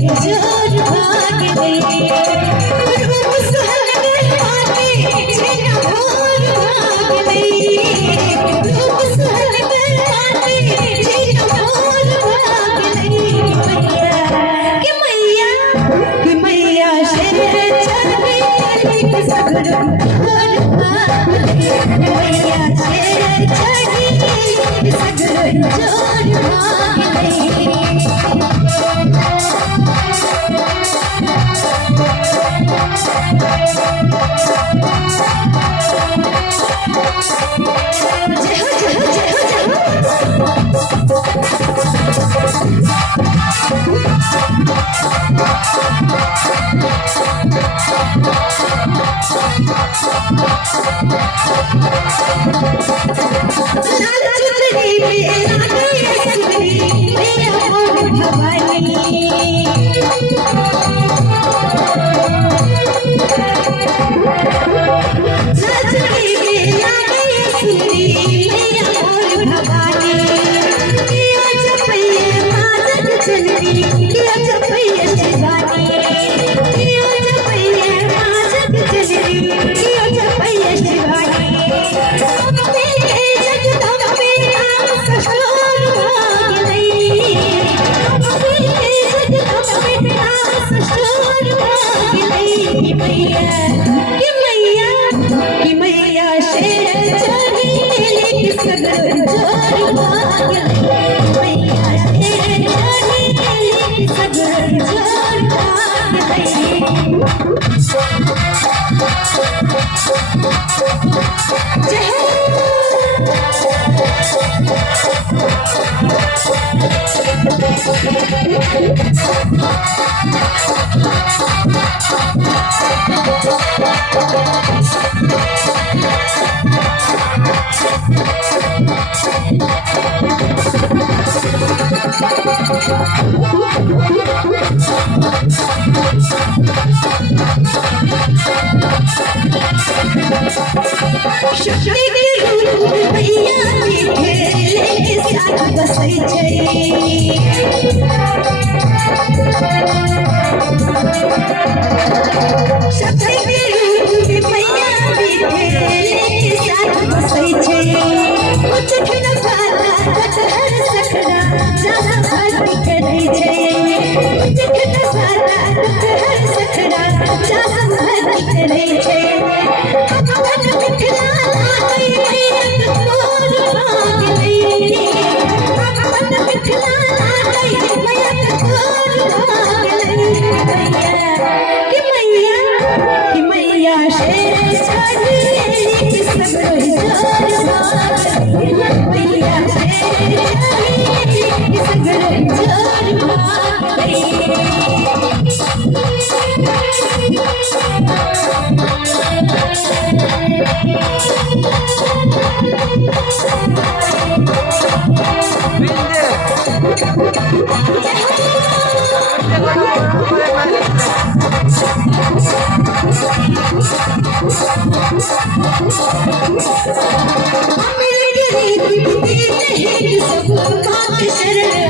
जोर भाग गई रूप सुहागन पाके जीना भोर भाग गई रूप सुहागन पाके जीना भोर भाग गई कि मैया शेर चढ़ी सगरो जोर भाग गई मैया शेर चढ़ी सगरो जोर भाग गई कि मैया शेर चढ़ी सगरो जोर भाग गई मैया शेर चढ़ी सगरो जोर भाग गई शक्ति के रूप मैया के खेले साथ बसै छै शक्ति के रूप मैया के खेले साथ बसै छै कुछ दिन पाता कटहर सखरा जाना भक्ति करै छै कुछ दिन पाता कटहर सखरा जाना भक्ति करै छै शरण